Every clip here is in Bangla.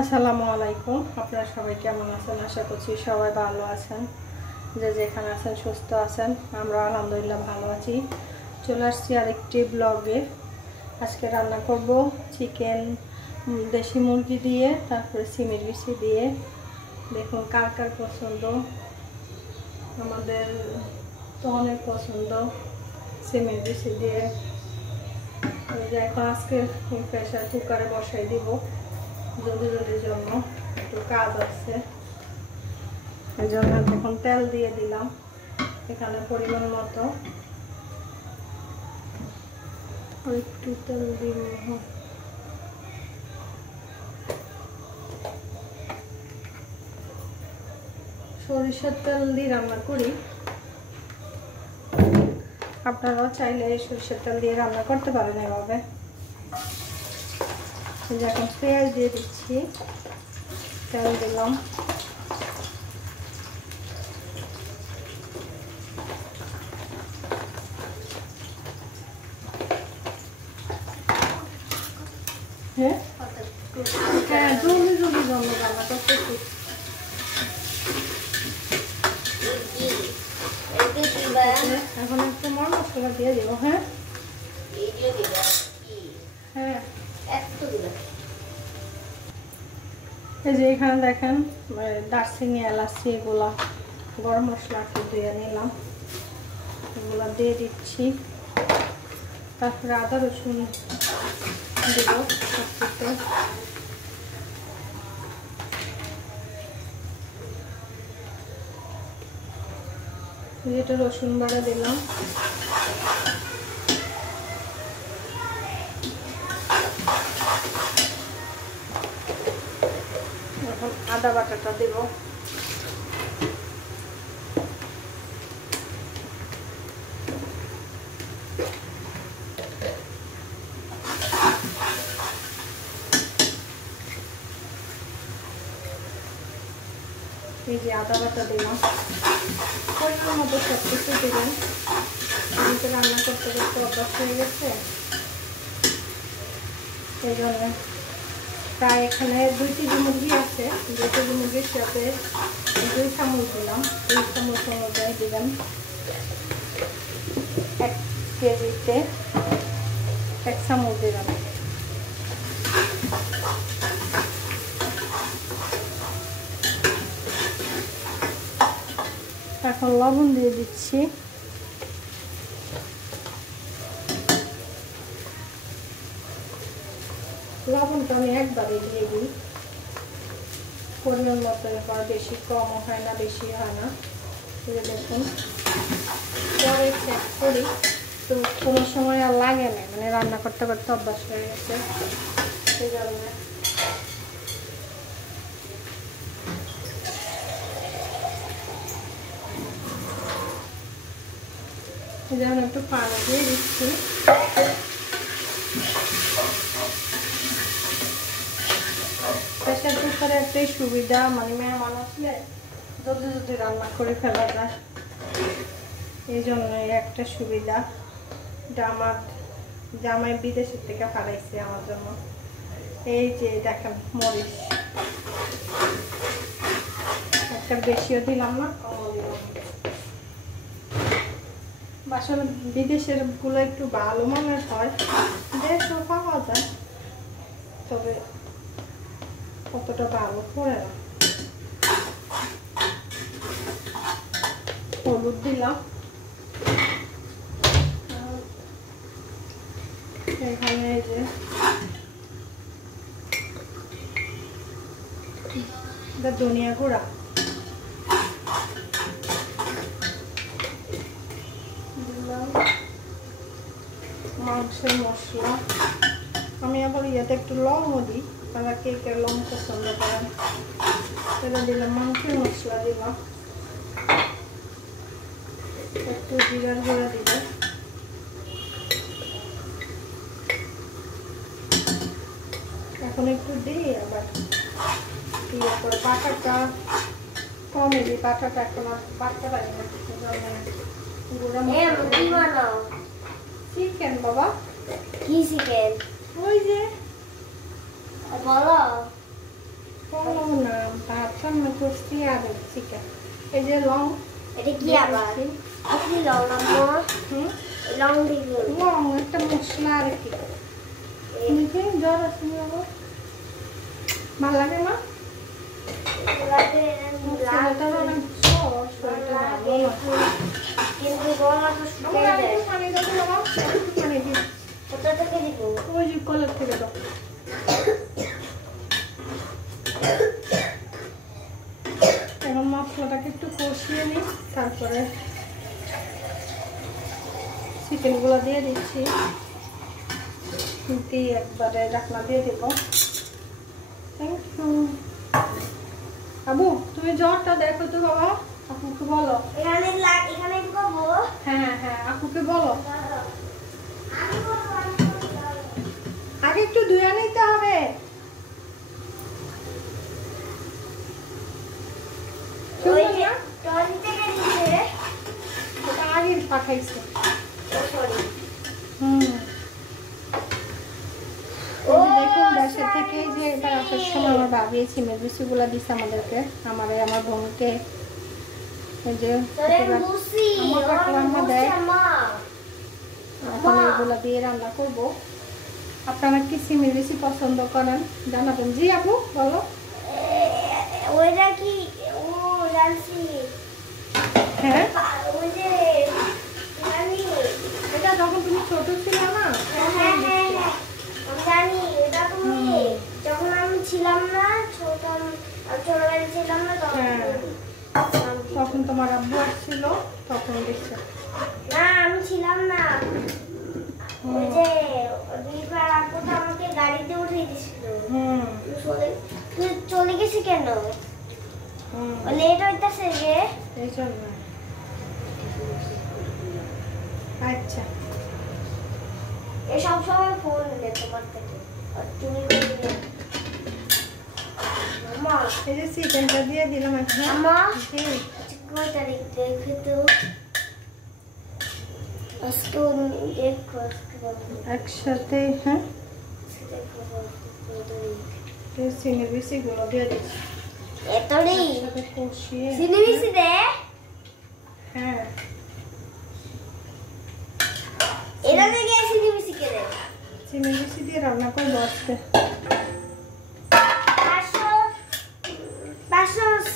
আসসালামু আলাইকুম। আপনারা সবাই কেমন আছেন? আশা করছি সবাই ভালো আছেন, যে যেখানে আছেন সুস্থ আছেন। আমরা আলহামদুলিল্লাহ ভালো আছি। চলে আসছি আরেকটি ব্লগে। আজকে রান্না করব চিকেন দেশি মুরগি দিয়ে, তারপরে সিমের বিচি দিয়ে। দেখুন কার কার পছন্দ, আমাদের তো অনেক পছন্দ সিমের বিচি দিয়ে। এখন আজকে প্রেসার কুকারে বসাই দিব জলদির জন্য, একটু কাজ আছে এই জন্য। এখন তেল দিয়ে দিলাম এখানে পরিমাণ মতো, একটু তেল দিব। সরিষার তেল দিয়ে রান্না করি, আপনারাও চাইলে সরিষার তেল দিয়ে রান্না করতে পারেন এভাবে। এখন পেঁয়াজ দিয়ে দিচ্ছি, তেল দিলাম, হ্যাঁ জলদি জলদি জন্য রান্না করতেছি। এখন একটু মশলা দিয়ে দিব। হ্যাঁ হ্যাঁ, এই যে এখানে দেখেন দারচিনি এলাচি এগুলা গরম মশলা একটু দিয়ে নিলাম, এগুলা দিয়ে দিচ্ছি। তারপরে আদা রসুন দিব সবকিছু। যেটা রসুন বাড়া দিলাম, এখন আদা বাটাটা দেব। এই যে আদা বাটা দিলাম, পরিমাণ মতো সব কিছু দিলাম। আমাকে রান্না করতে করতে অভ্যাস হয়ে গেছে, এই জন্য প্রায় এখানে 2 কেজি মুরগি আছে। 2 কেজি মুরগির সাথে 2 চামচ দিলাম, 2 চামচ অনুযায়ী দিলাম। 1 কেজিতে 1 চামচ দিলাম। এখন লবণ দিয়ে দিচ্ছি, লবণটা আমি একবারে দিয়ে দিই পরিমাণ মতো, এবার বেশি কম হয় না বেশি হয় না। দেখুন পরে চেক করি, তো কোনো সময় আর লাগে না, মানে রান্না করতে করতে অভ্যাস হয়ে গেছে সেই কারণে। যেমন একটু পানি দিয়ে দিচ্ছি। প্রেসার কুকারে একটাই সুবিধা, মানে মেহমান আসলে জলদি জলদি রান্না করে ফেলা যায়, এই জন্যই একটা সুবিধা। এটা আমার জামাই বিদেশের থেকে পাঠাইছে আমার জন্য। এই যে দেখেন মরিচ একটা বেশিও দিলাম না, কমও দিলাম। আসলে বিদেশের গুলো একটু ভালো মানের হয়, দেশও পাওয়া যায়, তবে অতটা ভালো করে না। হলুদ দিলাম, এখানে এই যে ধনিয়া গুঁড়া দিলাম, মাংসের মশলা। আমি আবার ইয়াতে একটু লবণও দিই, তারা কে কে লবণ পছন্দ করেন। এটা দিলাম, মাংসের মশলা দিলাম, একটু জিরার গুঁড়া দিলাম। এখন একটু দিই, আবার দিয়ে পরে পাটাটা কমে দিই। পাটাটা এখন আর বাটতে পারি না, গুঁড়া মশলা। চিকেন বাবা, কি চিকেন? ওই যে বলো রান্না করছি আর চিকেন। এই যে লং, এটা কি আবার কি লং আম্মা? লং দিবো লং একটা মশলা আর কি। এমনিতে জ্বর আছে না বাবা? ভালো লাগে না? লাগে ছেলেটার অনেক জ্বর, শরীরটা ভালো না। কিন্তু গলা তো শুকিয়ে আমার যায়। একটু পানি দাও তো বাবা, একটু পানি দিই। কোথা থেকে দিব? ওই যে কলের থেকে দাও। এখন মশলাটাকে একটু কষিয়ে নিই, তারপরে চিকেনগুলো দিয়ে দিচ্ছি, দিয়ে একবারে ঢাকনা দিয়ে দেব। Thank you. আবু তুমি জ্বরটা দেখো তো বাবা, আপুকে বলো। এখানে ঢুকাবো? হ্যাঁ হ্যাঁ, আপুকে বলো। আগে একটু ধুয়ে নিতে হবে। ওই যে টনি থেকে দিছে। ওটা আগে পাঠাইছে। সরি। এই যে দেখুন দেশের থেকে যে এবার আসার সময় আমার ভাবি সিমের বিচিগুলো দিচ্ছে আমাদেরকে, আমার বোনকে। এই যে আমার কাকুয়াম্মা দেয়। এখন এগুলো দিয়ে রান্না করব। আপনারা কি সিমের বেশি পছন্দ করেন জানাবেন। জি আপু বলো। ওইটা কি ও জানছি। হ্যাঁ ওই যে জানি এটা যখন তুমি ছোট ছিল না, হ্যাঁ আমি জানি। এটা তুমি যখন আমি ছিলাম না ছোটবেলায় ছিলাম না তখন তোমার আব্বু আসছিল তখন দেখছো। না আমি ছিলাম না। ওই যে দুইবার আপু তো আমাকে গাড়িতে উঠিয়ে দিছিল। তুই চলে গেছি কেন? লেট হইতাছে যে এই জন্য। আচ্ছা এ সব সময় ফোন দিলে তোমার থেকে আর তুমি বললে মামা এই যে চিকেনটা দিয়ে দিলাম এখন। মামা কয় তারিখ দেখে তো আজকে দেখো একসাথে। হ্যাঁ চিনি বিচিগুলো দিয়ে দিচ্ছি এতড়ি একসাথে কষিয়ে। চিনি বেশি দে। হ্যাঁ এটা থেকে চিনি বেশি করে চিনি বিচি দিয়ে রান্না করবো আজকে। 596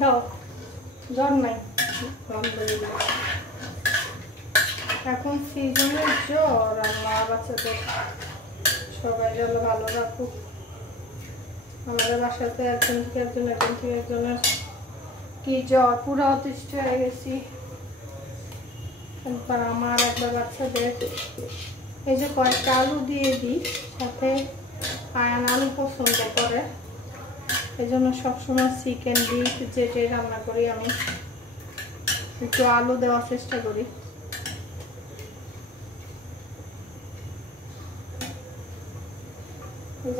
দাও, জ্বর নাই আলহামদুলিল্লাহ। এখন সিজনের জ্বর, আল্লাহ বাচ্চাদের সবাই যেন ভালো রাখুক। আমাদের বাসাতে একজন থেকে একজনের কি জ্বর, পুরো অতিষ্ঠ হয়ে গেছি। তারপর আমার একবার বাচ্চাদের এই যে কয়েকটা আলু দিয়ে দিই, সাথে আয়ান আলু পছন্দ করে, এই জন্য সবসময় চিকেন বিফ যেটাই রান্না করি আমি একটু আলু দেওয়ার চেষ্টা করি।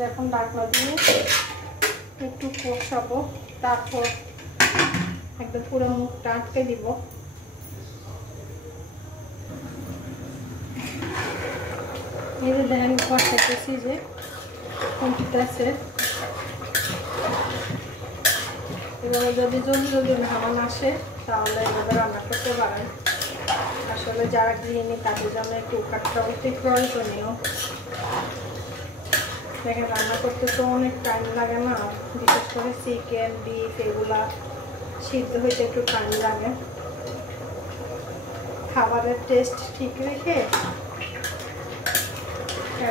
এখন ঢাকনা দিয়ে একটু কষাবো, তারপর একদম পুরো মুখটা আটকে দিব। এই যে দেখেন কষাইতেছি যে কমতেছে। এভাবে যদি জলদি মেহমান আসে তাহলে এভাবে রান্না করতে পারেন। আসলে যারা গৃহিণী তাদের জন্য একটু কুকারটা অতি প্রয়োজনীয়। দেখেন রান্না করতে তো অনেক টাইম লাগে না, বিশেষ করে চিকেন বিফ এগুলা সিদ্ধ হইতে একটু টাইম লাগে। খাবারের টেস্ট ঠিক রেখে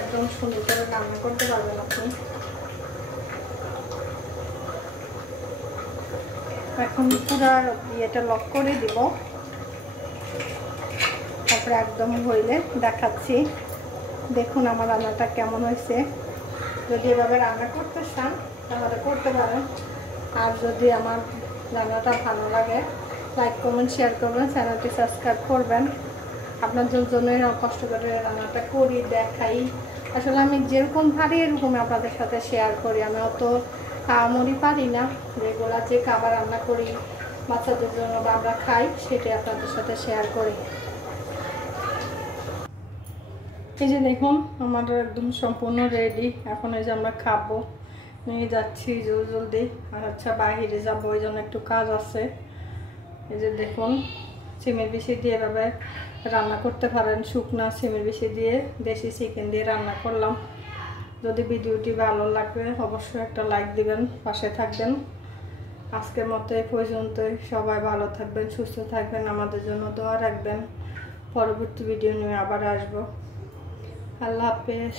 একদম সুন্দর করে রান্না করতে পারবেন আপনি। এখন পুরো ইয়েটা লক করে দিব, তারপরে একদম হইলে দেখাচ্ছি। দেখুন আমার রান্নাটা কেমন হয়েছে। যদি এভাবে রান্না করতে চান তাহলে করতে পারেন, আর যদি আমার রান্নাটা ভালো লাগে লাইক কমেন্ট শেয়ার করবেন, চ্যানেলটি সাবস্ক্রাইব করবেন। আপনাদের জন্যই কষ্ট করে রান্নাটা করি, দেখাই। আসলে আমি যেরকম পারি এরকম আপনাদের সাথে শেয়ার করি। আমি অত কামড়ি পারি না, রেগুলার যে খাবার রান্না করি বাচ্চাদের জন্য বা আমরা খাই সেটাই আপনাদের সাথে শেয়ার করি। এই যে দেখুন আমার একদম সম্পূর্ণ রেডি। এখন এই যে আমরা খাবো, নিয়ে যাচ্ছি জলদি। আর আচ্ছা বাইরে যাবো, ওই জন্য একটু কাজ আছে। এই যে দেখুন সিমের বেশি দিয়ে এভাবে রান্না করতে পারেন, শুকনা সিমের বেশি দিয়ে দেশি চিকেন দিয়ে রান্না করলাম। যদি ভিডিওটি ভালো লাগবে অবশ্যই একটা লাইক দিবেন, পাশে থাকবেন। আজকের মতো এই পর্যন্তই। সবাই ভালো থাকবেন, সুস্থ থাকবেন, আমাদের জন্য দোয়া রাখবেন। পরবর্তী ভিডিও নিয়ে আবার আসবো। আল্লাহ হাফেজ।